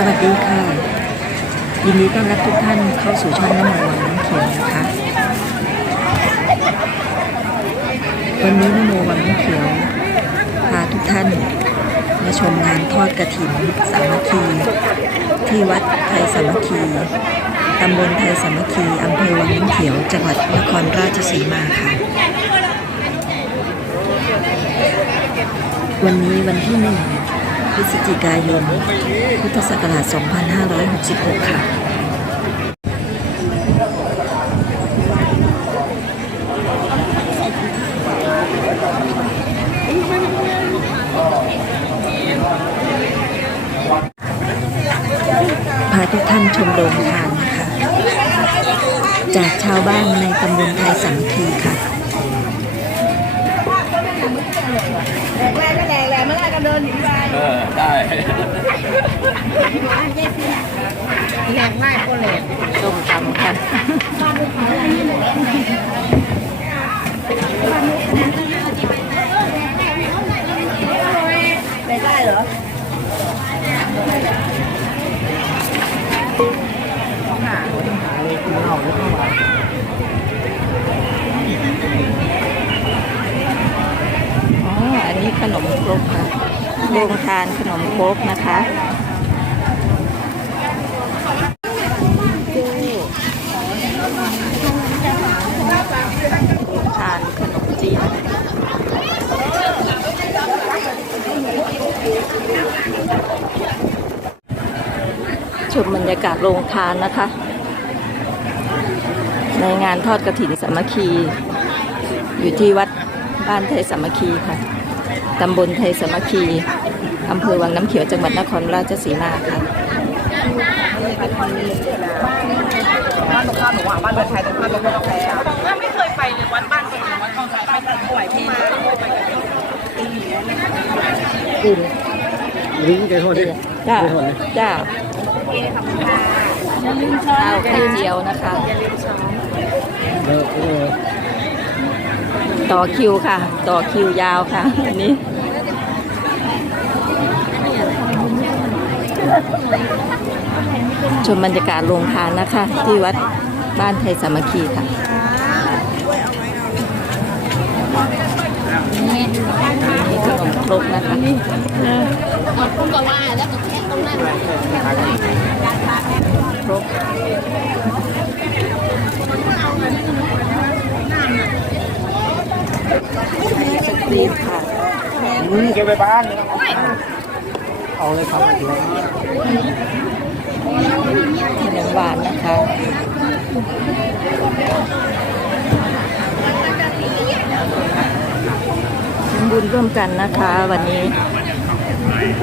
สวัสดีค่ะ ยินดีต้อนรับทุกท่านเข้าสู่ช่องน้ำมันวังน้ำเขียวนะคะ วันนี้นโมวังน้ำเขียวพาทุกท่านมาชมงานทอดกระถิ่นสามัคคี ที่วัดไทยสามัคคีตำบลไทยสามัคคีอำเภอวังน้ำเขียว จังหวัดนครราชสีมาค่ะ วันนี้วันที่หนึ่ง พฤศจิกายน พุทธศักราช 2566 ค่ะพาทุกท่านชมโรงทานนะคะจากชาวบ้านในตำบลไทยสามัคคีค่ะแรงก็แรงแรงเมื่อไรก็เดินหนีไป แรงมากก็แรงส้มตำค่ะไม่ได้เหรออ๋ออันนี้ขนมครกค่ะ โรงทานขนมครกนะคะทานขนมจีนชมบรรยากาศโรงทานนะคะ ในงานทอดกระถิ่นสามัคคี อยู่ที่วัดบ้านไทยสามัคคีค่ะ ตำบลไทยสามัคคีอำเภอวังน้ำเขียวจังหวัดนครราชสีมาค่ะบ้านตรงข้ามหนูอะบ้านเมืองไทยตรงข้ามตรงข้ามกาแฟอะผมก็ไม่เคยไปเลยวัดบ้านคนวัดทองสายบ้านถวายที่มากินลิงแกโทษดิจ้าไม่โทษเลยจ้าข้าวไข่เจียวนะคะ เออเออ ต่อคิวค่ะ ต่อคิวยาวค่ะวันนี้ชมบรรยากาศโรงทานนะคะ ที่วัดบ้านไทยสามัคคีค่ะนี่ขนมครกนะคะคุณก็ว่าแล้วก็แค่ตรงนั้นครก สตรีทค่ะอืมเก็บไปบ้าน เอาเลยครับเดี๋ยวขนมหวานนะคะทำบุญร่วมกันนะคะ วันนี้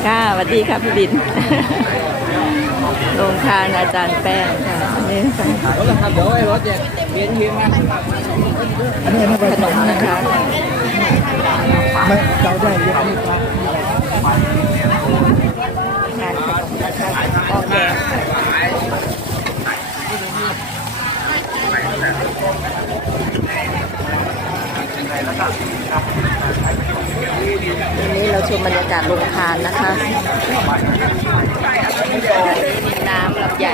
ค่ะสวัสดีค่ะพี่บิน ลงทานอาจารย์แป้งค่ะ อันนี้ค่ะเดี๋ยวไอ้รถเนี่ยเปลี่ยนทีมนะอันนี้ไปขนมนะคะไม่เจ้าได้เยอะนี่ครับวันนี้เราชมบรรยากาศโรงทานนะคะมีน้ำลำไย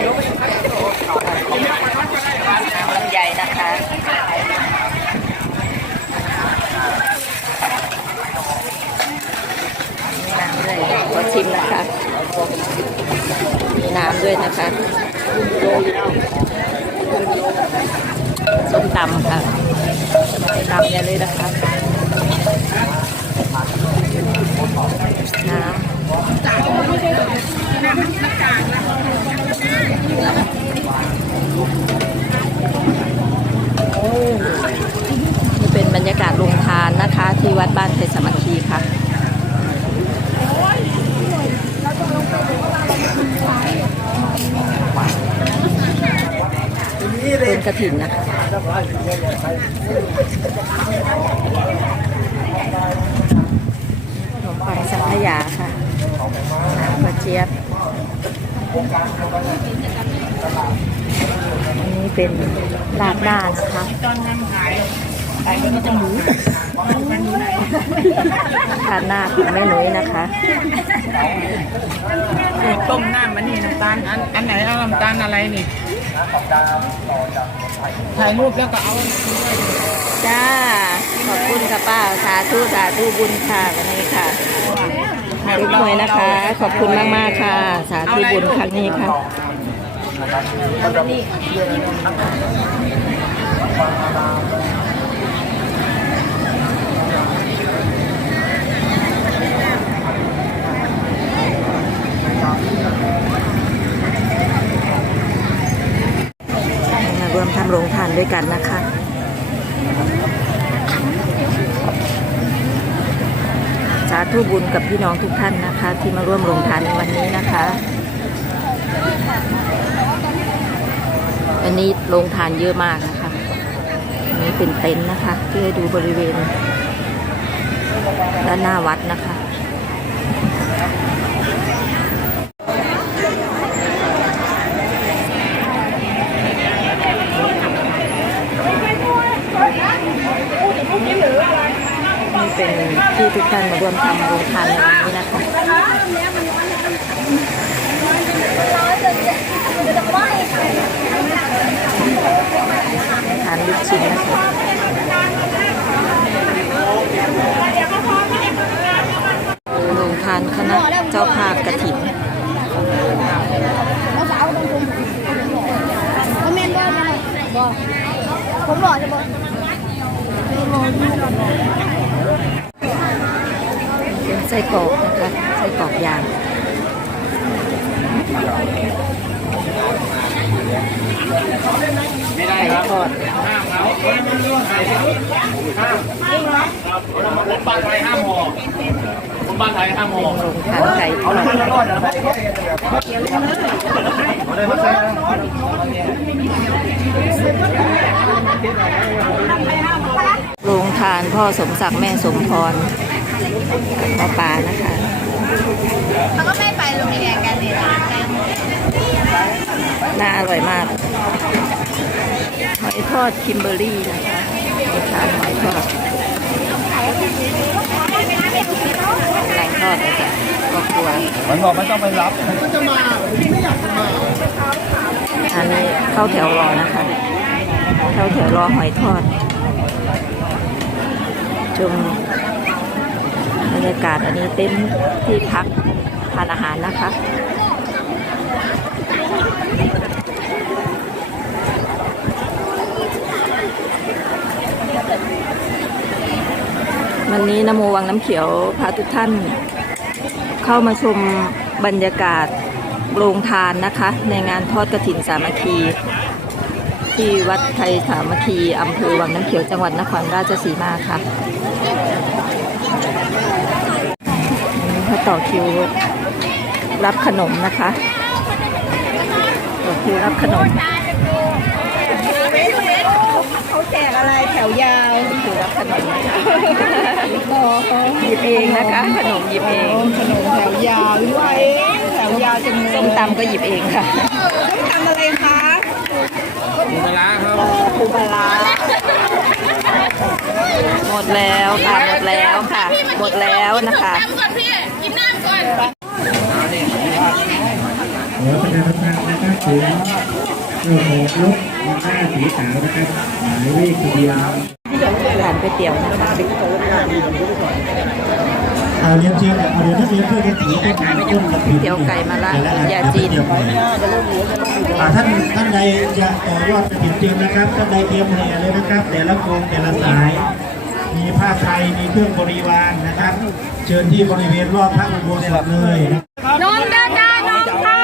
น้ำลำไยนะคะมีน้ำด้วยขอ ชิมนะคะ มีน้ำด้วยนะคะส้มตำค่ะตำเนี่ยเลยนะคะ น้ำนี่เป็นบรรยากาศโรงทานนะคะ ที่วัดบ้านไทยสามัคคีค่ะ เป็นกระถิ่นนะขนมปังสังขยาค่ะน้ำกระเจี๊ยบอันนี้เป็นลาดหน้านะคะตอนนั่งขายขายก็จะหมู ลาดหน้าของแม่นุ้ยนะคะเปิดต้มน้ำมันนี่น้ำตาลอันอันไหนเอาน้ำตาลอะไรนี่ถ่ายรูปแล้วก็เอาจ้าขอบคุณค่ะป้าสาธุสาธุบุญค่ะวันนี้ค่ะเล็กหน่วยนะคะ ขอบคุณมากมากๆค่ะ สาธุบุญครั้งนี้ค่ะมารวมทำโรงทานด้วย กันนะคะสาธุบุญกับพี่น้องทุกท่านนะคะ ที่มาร่วมโรงทานในวันนี้นะคะอันนี้โรงทานเยอะมากนะคะอันนี้เป็นเต็นท์นะคะ ที่ให้ดูบริเวณด้านหน้าวัดนะคะ นี่เป็น ทุกท่านมาร่วมทำโรงทานในวันนี้นะคะทานลูกชิ้นนะคะโรงทานคณะเจ้าภาพกระถิ่นผมผมเมนบอจะบอก ไส้กรอกนะคะไส้กรอกยางไม่ได้ครับทอดคนบ้านไทยห้ามห่อคนบ้านไทยห้ามห่อลงทานไก่ทอดโรงทานพ่อสมศักดิ์แม่สมพร พ่อปลานะคะเขาก็ไม่ไปโรงเรียนกันเลยนะน่าอร่อยมาก หอยทอดคิมเบอรี่นะคะรสชาติหอยทอดกำลังทอดเลยจ้ะครอบครัวมันบอกไม่ต้องไปรับอันนี้เข้าแถวรอนะคะ เข้าแถวรอหอยทอดชมบ รรยากาศอันนี้เต็นท์ที่พักทานอาหารนะคะวันนี้นโมวังน้ำเขียวพาทุกท่าน เข้ามาชมบรรยากาศโรงทานนะคะ ในงานทอดกระถินสามัคคี ที่วัดไทยสามัคคีอำเภอวังน้ำเขียวจังหวัดนครราชสีมาค่ะ เขาต่อคิวรับขนมนะคะ ต่อคิวรับขนมเขาแจกอะไรแถวยาวคิวรับขนมนะคะหยิบเองนะคะ ขนมหยิบเองขนมแถวยาวด้วยแถวยาวจังเลยส้มตำก็หยิบเองค่ะทำอะไรคะหมูปลาร้าครับปูปลาร้า หมดแล้วค่ะ หมดแล้วค่ะ หมดแล้วนะคะกินน้ก่อนขอประชาสัมพันธ์นะครับถึงเจ้าของรถมาหน้าสีขาวนะครับหมายเลขทะเบียนร้านก๋วยเตี๋ยวนะคะอ่าเรียนเชิญเดี๋ยวนักเรียนช่วยกันถือต้นการต้นกระถิ่นเตี๋ยวไก่มะระยาจีนท่านท่านใดจะต่อยอดกระถิ่นเตรียมนะครับท่านใดเตรียมแห่เลยนะครับ แต่ละโครงแต่ละสาย มีผ้าไทยมีเครื่องบริวารนะครับ เชิญที่บริเวณรอบพระอุโบสถเลยนะนมเด้อจ้านมค่ะ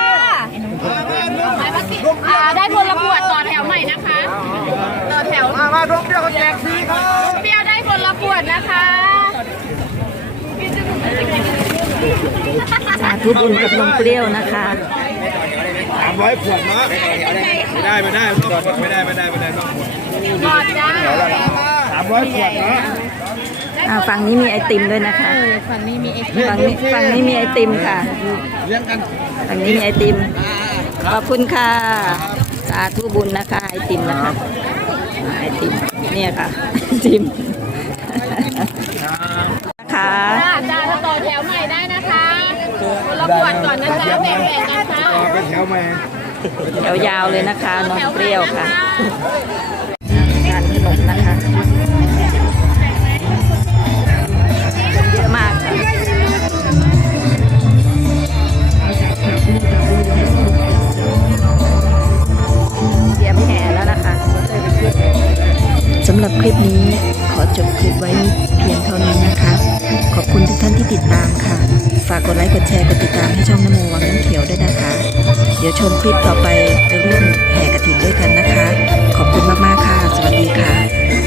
อ่าได้คนละขวดต่อแถวใหม่นะคะต่อแถวมามาดมเดียวก็แจกฟรีครับเปรี้ยวได้คนละขวดนะคะสาธุบุญกับนมเปรี้ยวนะคะสามร้อยขวดเนาะไม่ได้ไม่ได้ไม่ได้ไม่ได้ไม่ได้ไม่ได้ต้องขวดก่อนจ้าสาม ร้อยขวดเนาะอ่าฝั่งนี้มีไอติมด้วยนะคะ ฝั่งนี้มีเอ็กฝั่งนี้ฝั่งนี้มีไอติมค่ะ เลี้ยงกันฝั่งนี้มีไอติม ขอบคุณค่ะ สาธุบุญนะคะ ไอติมนะคะอ่าไอติม เนี่ยค่ะไอติมนะคะจ้าจ้าถ้าต่อแถวใหม่ได้นะคะโตเราปวดก่อนนะจ๊ะแบ่งๆกันค่ะไปแถวมาแถวยาวเลยนะคะน้องเปรี้ยวค่ะงานขนมนะคะำหรับคลิปนี้ขอจบคลิปไว้เพียงเท่านี้นะคะ ขอบคุณทุกท่านที่ติดตามค่ะ ฝากกดไลค์กดแชร์กดติดตามให้ช่องนโมวังน้ำเขียวด้วยนะคะ เดี๋ยวชมคลิปต่อไปไปร่วมแห่กระถิ่นด้วยกันนะคะ ขอบคุณมากๆค่ะ สวัสดีค่ะ